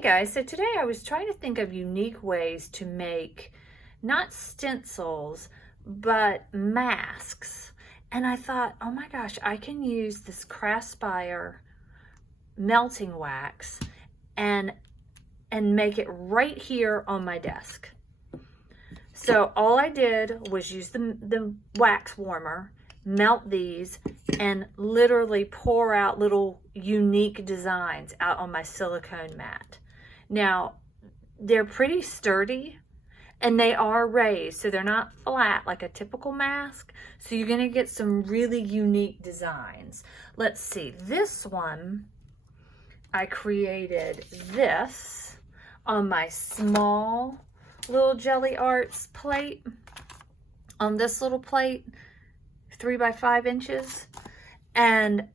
Hey guys, so today I was trying to think of unique ways to make not stencils, but masks. And I thought, oh my gosh, I can use this Craspire melting wax and make it right here on my desk. So all I did was use the wax warmer, melt these, and literally pour out little unique designs out on my silicone mat. Now, they're pretty sturdy and they are raised, so they're not flat like a typical mask. So you're gonna get some really unique designs. Let's see, this one, I created this on my small little Jelly Arts plate, on this little plate, 3 by 5 inches, and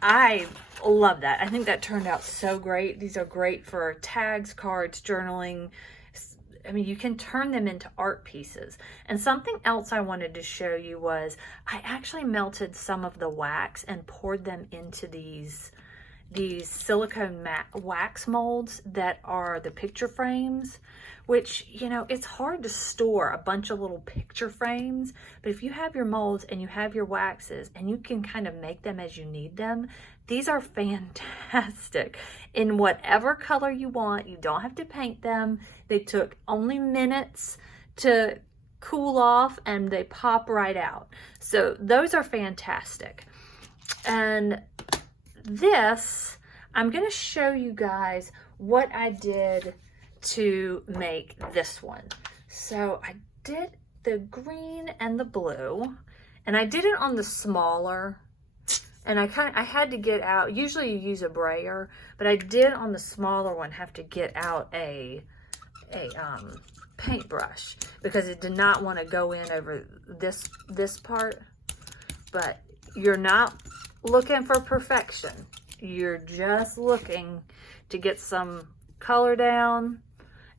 I love that. I think that turned out so great. These are great for tags, cards, journaling. I mean, you can turn them into art pieces. And something else I wanted to show you was I actually melted some of the wax and poured them into these silicone wax molds that are the picture frames, which, you know, it's hard to store a bunch of little picture frames, but if you have your molds and you have your waxes and you can kind of make them as you need them, these are fantastic in whatever color you want. You don't have to paint them. They took only minutes to cool off and they pop right out. So those are fantastic. And this, I'm going to show you guys what I did to make this one. So I did the green and the blue, and I did it on the smaller, and I had to get out, usually you use a brayer, but I did on the smaller one have to get out a paintbrush because it did not want to go in over this part. But you're not looking for perfection. You're just looking to get some color down,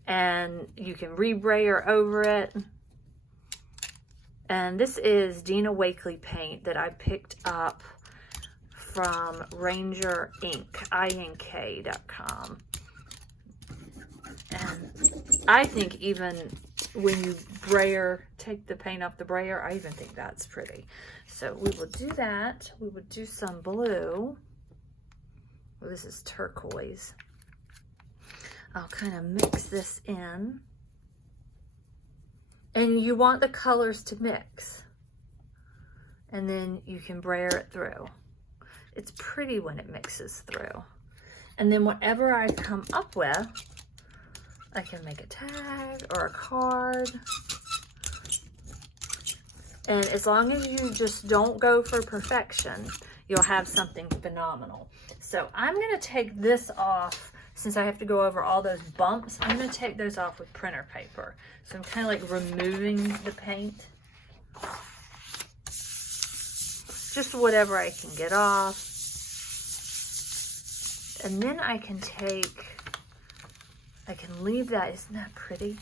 and you can re-brayer over it. And this is Dina Wakley paint that I picked up from Ranger Ink, ink.com. And I think even when you brayer, take the paint off the brayer, I even think that's pretty. So we will do that. We will do some blue. Well, this is turquoise. I'll kind of mix this in. And you want the colors to mix. And then you can brayer it through. It's pretty when it mixes through. And then whatever I come up with, I can make a tag or a card. And as long as you just don't go for perfection, you'll have something phenomenal. So I'm gonna take this off. Since I have to go over all those bumps, I'm gonna take those off with printer paper. So I'm kind of like removing the paint. Just whatever I can get off. And then I can leave that. Isn't that pretty?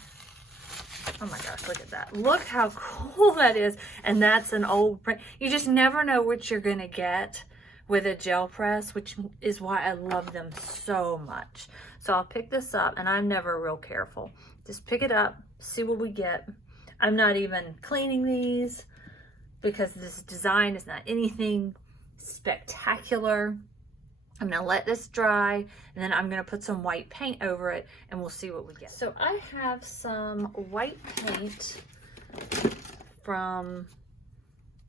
Oh my gosh, look at that. Look how cool that is. And that's an old print. You just never know what you're gonna get with a gel press, which is why I love them so much. So I'll pick this up, and I'm never real careful. Just pick it up, see what we get. I'm not even cleaning these because this design is not anything spectacular. I'm gonna let this dry, and then I'm gonna put some white paint over it, and we'll see what we get. So I have some white paint from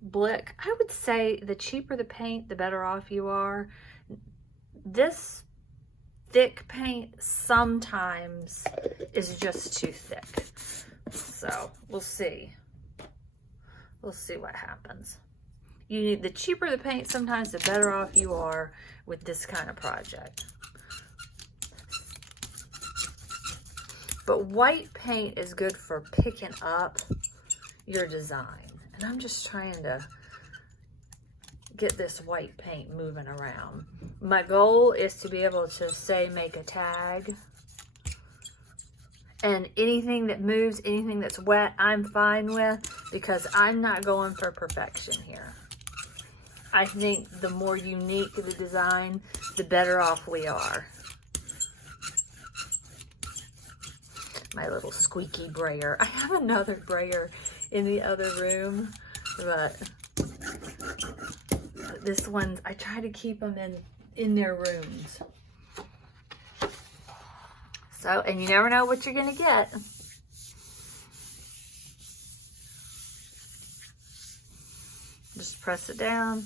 Blick. I would say the cheaper the paint, the better off you are. This thick paint sometimes is just too thick. So we'll see. We'll see what happens. You need, the cheaper the paint, sometimes the better off you are with this kind of project. But white paint is good for picking up your design. And I'm just trying to get this white paint moving around. My goal is to be able to say, make a tag. And anything that moves, anything that's wet, I'm fine with, because I'm not going for perfection here. I think the more unique the design, the better off we are. my little squeaky brayer. I have another brayer in the other room, but this one, I try to keep them in their rooms. So, and you never know what you're gonna get. Just press it down.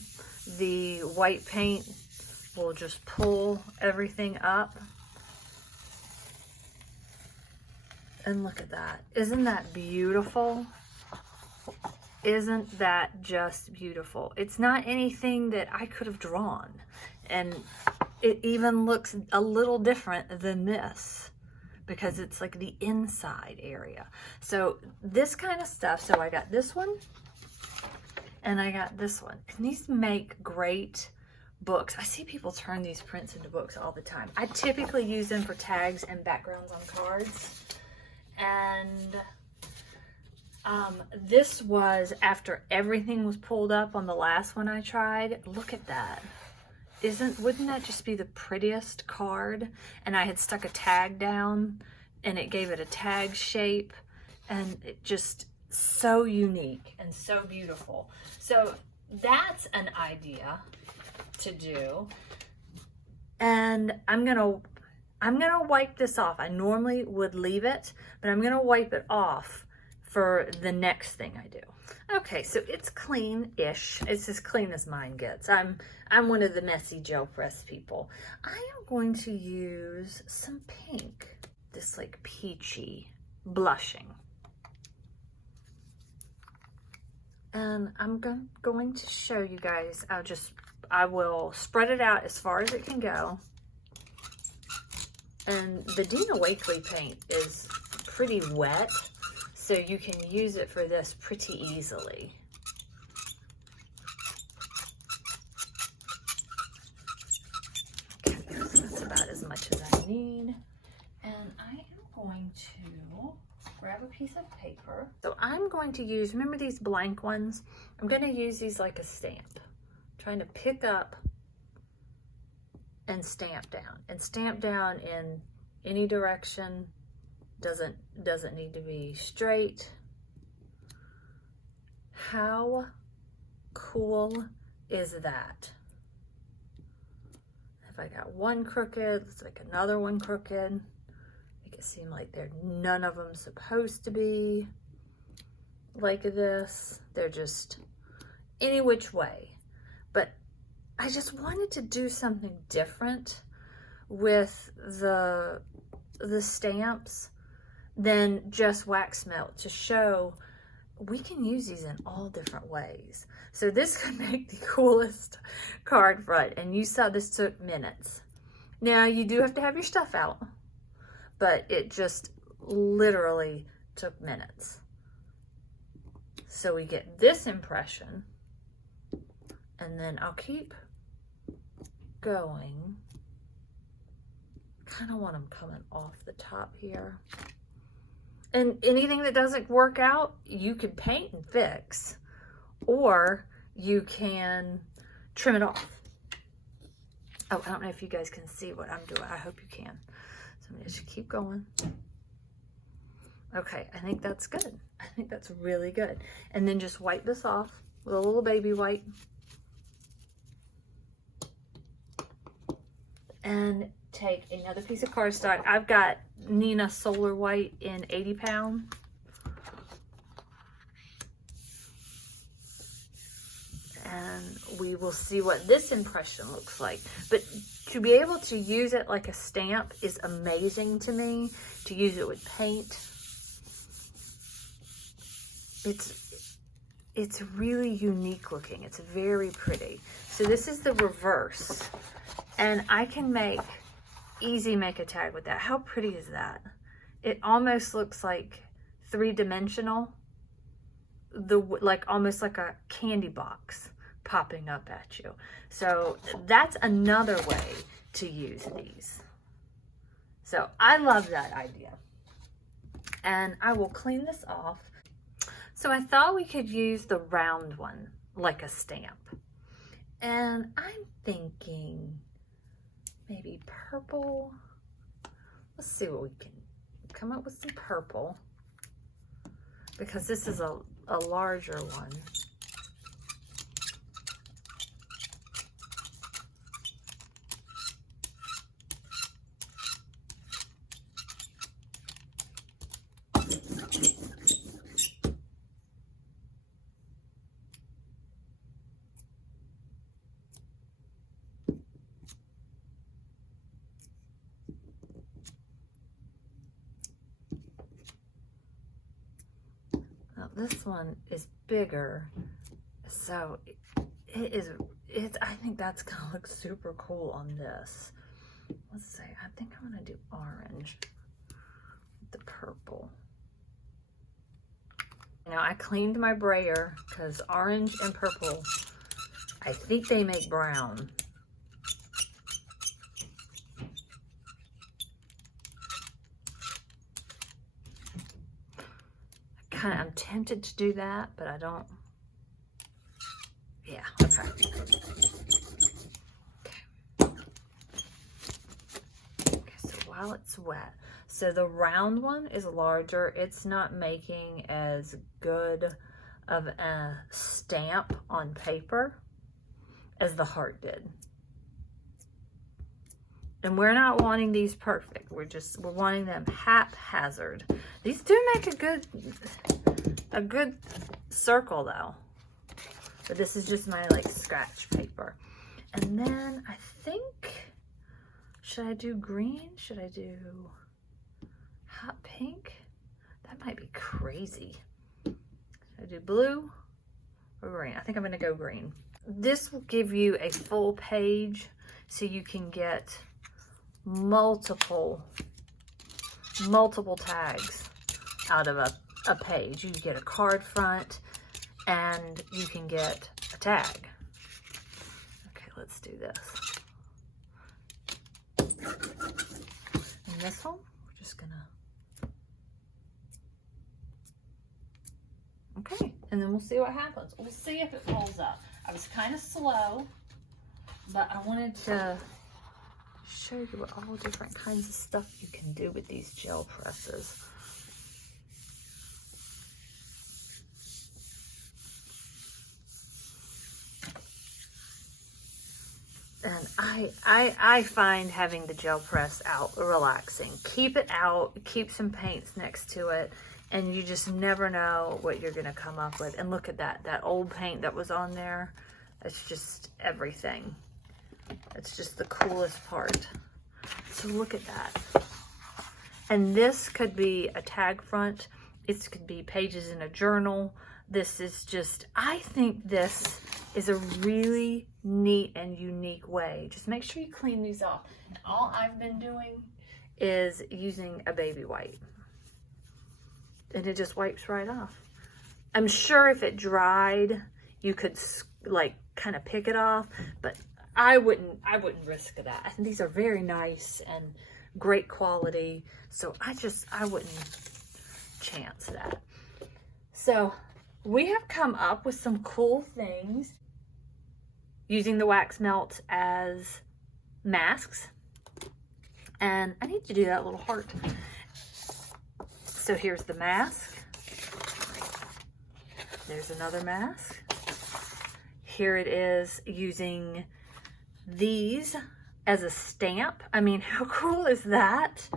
The white paint will just pull everything up. And look at that. Isn't that beautiful? Isn't that just beautiful? It's not anything that I could have drawn. And it even looks a little different than this because it's like the inside area. So this kind of stuff, so I got this one and I got this one. And these make great books. I see people turn these prints into books all the time. I typically use them for tags and backgrounds on cards. And this was after everything was pulled up on the last one I tried. Look at that. Wouldn't that just be the prettiest card? And I had stuck a tag down and it gave it a tag shape, and it just so unique and so beautiful. So that's an idea to do. And I'm gonna wipe this off. I normally would leave it, but I'm gonna wipe it off for the next thing I do. Okay, so it's clean-ish. It's as clean as mine gets. I'm one of the messy gel press people. I am going to use some pink, this like peachy blushing. And I'm going to show you guys. I will spread it out as far as it can go. And the Dina Wakley paint is pretty wet, so you can use it for this pretty easily. Okay, that's about as much as I need. And I am going to grab a piece of paper. So I'm going to use, remember these blank ones? I'm going to use these like a stamp. I'm trying to pick up and stamp down. And stamp down in any direction. Doesn't need to be straight. How cool is that? If I got one crooked, let's make another one crooked. Make it seem like none of them supposed to be like this. They're just any which way. But I just wanted to do something different with the stamps than just wax melt, to show we can use these in all different ways. So this could make the coolest card front, and you saw this took minutes. Now you do have to have your stuff out, but it just literally took minutes. So we get this impression, and then I'll keep going. Kind of want them coming off the top here. And anything that doesn't work out, you could paint and fix, or you can trim it off. Oh, I don't know if you guys can see what I'm doing. I hope you can. So I'm gonna just keep going. Okay, I think that's good. I think that's really good. And then just wipe this off with a little baby wipe. And take another piece of cardstock. I've got Nina Solar White in 80 pound. And we will see what this impression looks like. But to be able to use it like a stamp is amazing to me. To use it with paint, it's really unique looking. It's very pretty. So this is the reverse. And I can easy make a tag with that. How pretty is that? It almost looks like three-dimensional, like almost like a candy box popping up at you. So that's another way to use these. So I love that idea. And I will clean this off. So I thought we could use the round one like a stamp. And I'm thinking maybe purple. Let's see what we can come up with some purple because this is a larger one. This one is bigger, so I think that's gonna look super cool on this. Let's see, I think I'm gonna do orange with the purple. Now I cleaned my brayer because orange and purple, I think they make brown. I'm tempted to do that, but I don't. Yeah, okay. Okay, so while it's wet, so the round one is larger. It's not making as good of a stamp on paper as the heart did. And we're not wanting these perfect. We're wanting them haphazard. These do make a good circle though. But this is just my like scratch paper. And then I think, should I do green? Should I do hot pink? That might be crazy. Should I do blue or green? I think I'm gonna go green. This will give you a full page so you can get multiple tags out of a page. You get a card front and you can get a tag. Okay, let's do this. And this one, we're just gonna, okay, and then we'll see what happens. We'll see if it rolls up. I was kind of slow, but I wanted to show you what all different kinds of stuff you can do with these gel presses. And I find having the gel press out relaxing. Keep it out, keep some paints next to it, and you just never know what you're gonna come up with. And look at that old paint that was on there. It's just everything. It's just the coolest part. So look at that. And this could be a tag front. It could be pages in a journal. This is just, I think this is a really neat and unique way. Just make sure you clean these off. And all I've been doing is using a baby wipe. And it just wipes right off. I'm sure if it dried, you could like kind of pick it off, but I wouldn't risk that. I think these are very nice and great quality. So I wouldn't chance that. So we have come up with some cool things using the wax melts as masks. And I need to do that little heart. So here's the mask. There's another mask. Here it is using these as a stamp. I mean, how cool is that?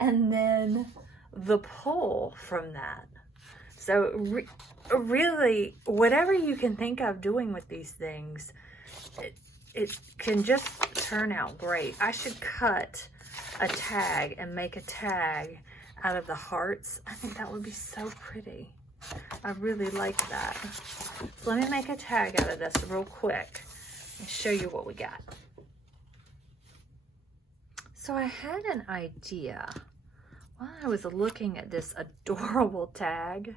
And then the pull from that. So really, whatever you can think of doing with these things, it can just turn out great. I should cut a tag and make a tag out of the hearts. I think that would be so pretty. I really like that. So let me make a tag out of this real quick and show you what we got. So I had an idea while I was looking at this adorable tag.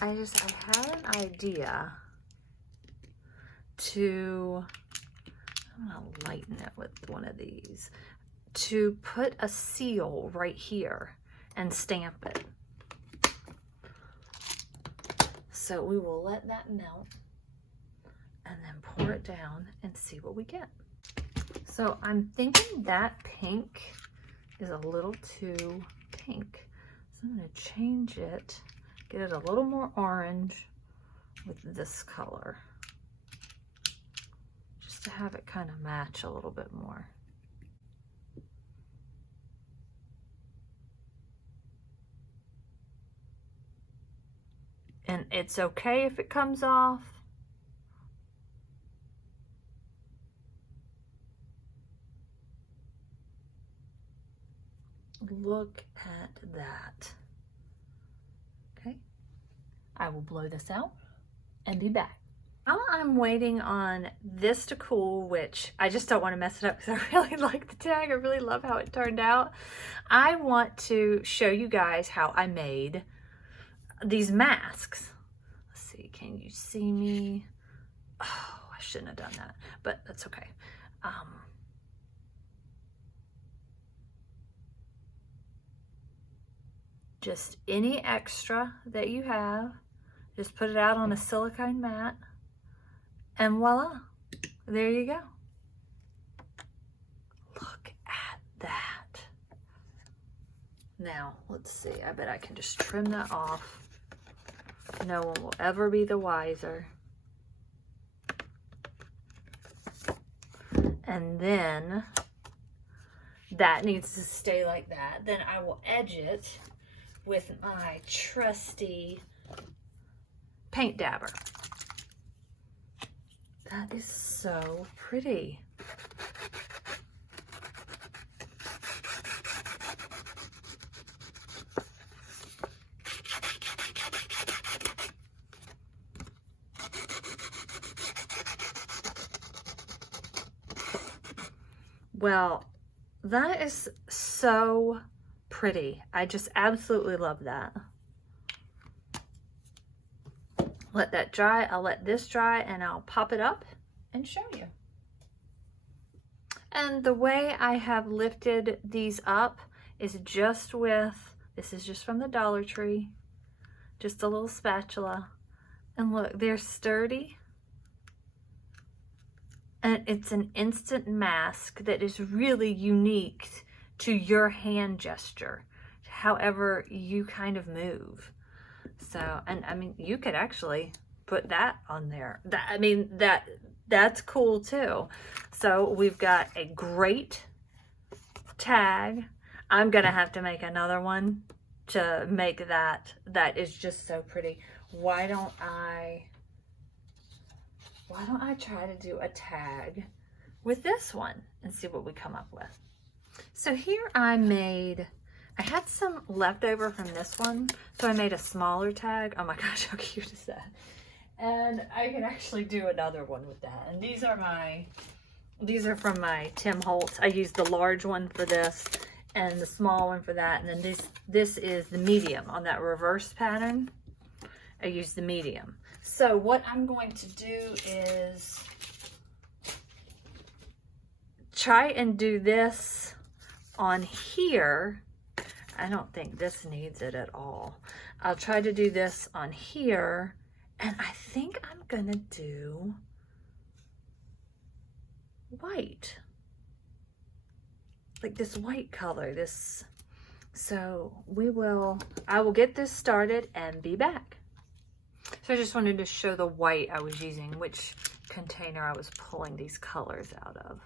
I had an idea to, I'm gonna lighten it with one of these, to put a seal right here and stamp it. So we will let that melt and then pour it down and see what we get. So I'm thinking that pink is a little too pink. I'm going to change it, get it a little more orange with this color, just to have it kind of match a little bit more. And it's okay if it comes off. Look at that. Okay, I will blow this out and be back. While I'm waiting on this to cool, which I just don't want to mess it up because I really like the tag. I really love how it turned out. I want to show you guys how I made these masks. Let's see, can you see me? Oh, I shouldn't have done that, but that's okay. Just any extra that you have, just put it out on a silicone mat, and voila, there you go. Look at that. Now, let's see, I bet I can just trim that off. No one will ever be the wiser. And then that needs to stay like that. Then I will edge it with my trusty paint dabber. That is so pretty. Well, that is so pretty. I just absolutely love that. Let that dry. I'll let this dry and I'll pop it up and show you. And the way I have lifted these up is just with, this is just from the Dollar Tree, just a little spatula. And look, they're sturdy. And it's an instant mask that is really unique to your hand gesture, however you kind of move. So, and I mean, you could actually put that on there. That's cool too. So we've got a great tag. I'm gonna have to make another one to make that. That is just so pretty. Why don't I try to do a tag with this one and see what we come up with. So here I had some leftover from this one, so I made a smaller tag. Oh my gosh, how cute is that? And I can actually do another one with that. And these are from my Tim Holtz. I used the large one for this and the small one for that. And then this is the medium on that reverse pattern. I used the medium. So what I'm going to do is try and do this on here. I don't think this needs it at all. I'll try to do this on here, and I think I'm gonna do white. Like this white color, this. So I will get this started and be back. So I just wanted to show the white I was using, which container I was pulling these colors out of.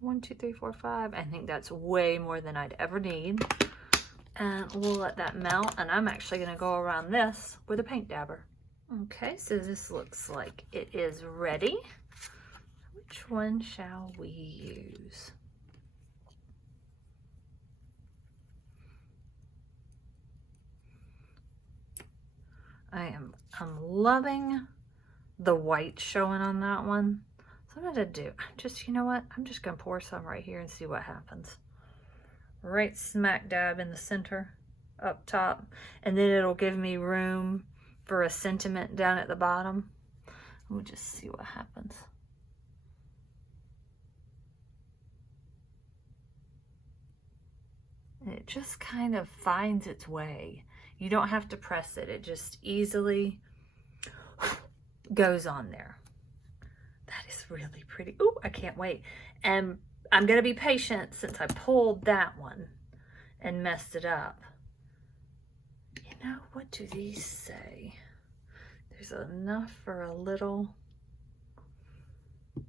1, 2, 3, 4, 5. I think that's way more than I'd ever need. And we'll let that melt. And I'm actually going to go around this with a paint dabber. Okay, so this looks like it is ready. Which one shall we use? I'm loving the white showing on that one. So I'm gonna do, you know what? I'm just gonna pour some right here and see what happens. Right smack dab in the center, up top. And then it'll give me room for a sentiment down at the bottom. We'll just see what happens. And it just kind of finds its way. You don't have to press it. It just easily goes on there. That is really pretty. Ooh, I can't wait. And I'm going to be patient since I pulled that one and messed it up. You know, what do these say? There's enough for a little. I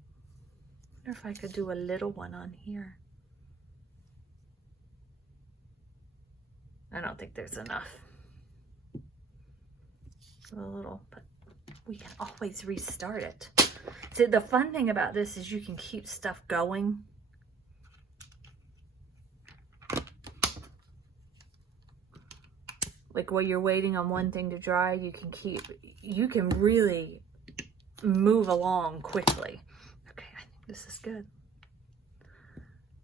wonder if I could do a little one on here. I don't think there's enough. A little, but we can always restart it. See, the fun thing about this is you can keep stuff going. Like while you're waiting on one thing to dry, you can really move along quickly. Okay, I think this is good.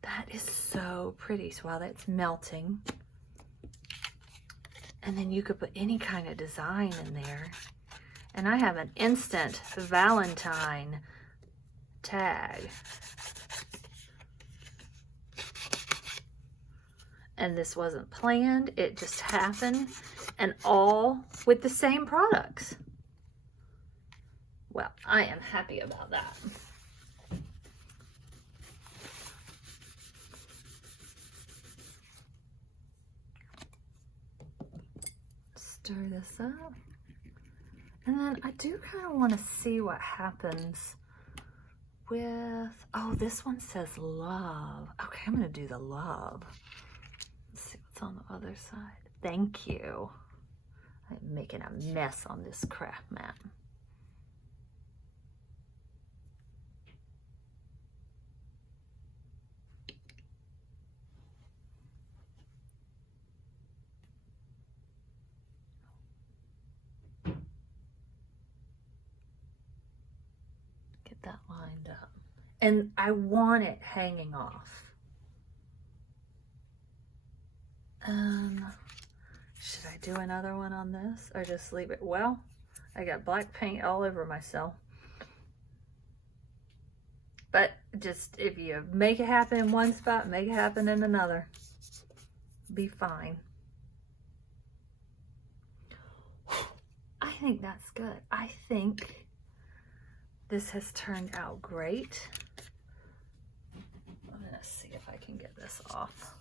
That is so pretty. So while that's melting, and then you could put any kind of design in there. And I have an instant Valentine tag. And this wasn't planned, it just happened, and all with the same products. Well, I am happy about that. Stir this up. And then I do kind of want to see what happens with, oh, this one says love. Okay, I'm going to do the love. Let's see what's on the other side. Thank you. I'm making a mess on this craft mat. Get that lined up. And I want it hanging off. Should I do another one on this or just leave it? Well, I got black paint all over myself. But just if you make it happen in one spot, make it happen in another. Be fine. I think that's good. I think this has turned out great. I'm gonna see if I can get this off.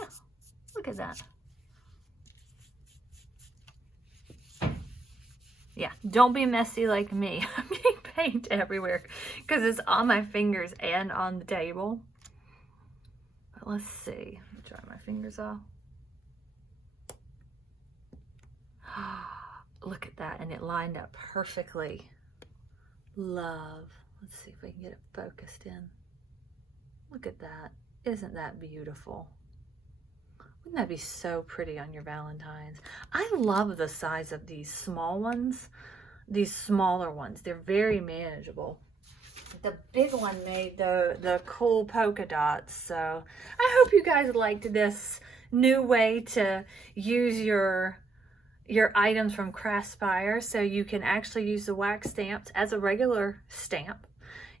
Yeah, look at that. Yeah, don't be messy like me. I'm getting paint everywhere because it's on my fingers and on the table. But let's see. Let me dry my fingers off. Look at that, and it lined up perfectly. Love. Let's see if we can get it focused in. Look at that. Isn't that beautiful? Wouldn't that be so pretty on your Valentines? I love the size of these small ones, these smaller ones. They're very manageable. The big one made the cool polka dots. So I hope you guys liked this new way to use your items from Craspire. So you can actually use the wax stamps as a regular stamp.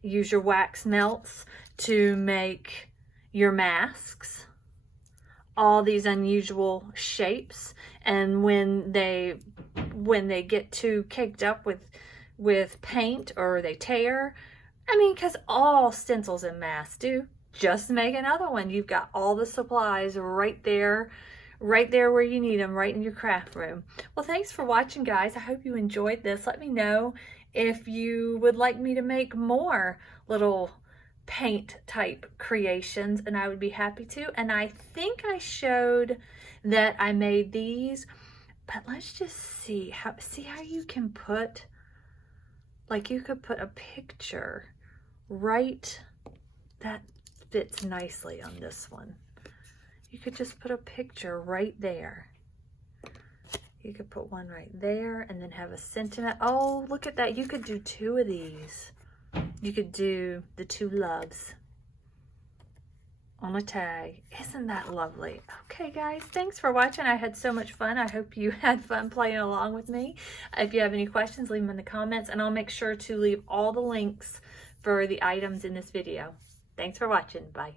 Use your wax melts to make your masks. All these unusual shapes, and when they get too caked up with paint or they tear, I mean, because all stencils and masks do, just make another one. You've got all the supplies right there where you need them, right in your craft room. Well, thanks for watching, guys. I hope you enjoyed this. Let me know if you would like me to make more little paint type creations, and I would be happy to. And I think I showed that I made these, but let's just see how you can put, like, you could put a picture right, that fits nicely on this one. You could just put a picture right there. You could put one right there and then have a sentiment. Oh, look at that. You could do two of these. You could do the two loves on a tag. Isn't that lovely? Okay, guys, thanks for watching. I had so much fun. I hope you had fun playing along with me. If you have any questions, leave them in the comments, and I'll make sure to leave all the links for the items in this video. Thanks for watching. Bye.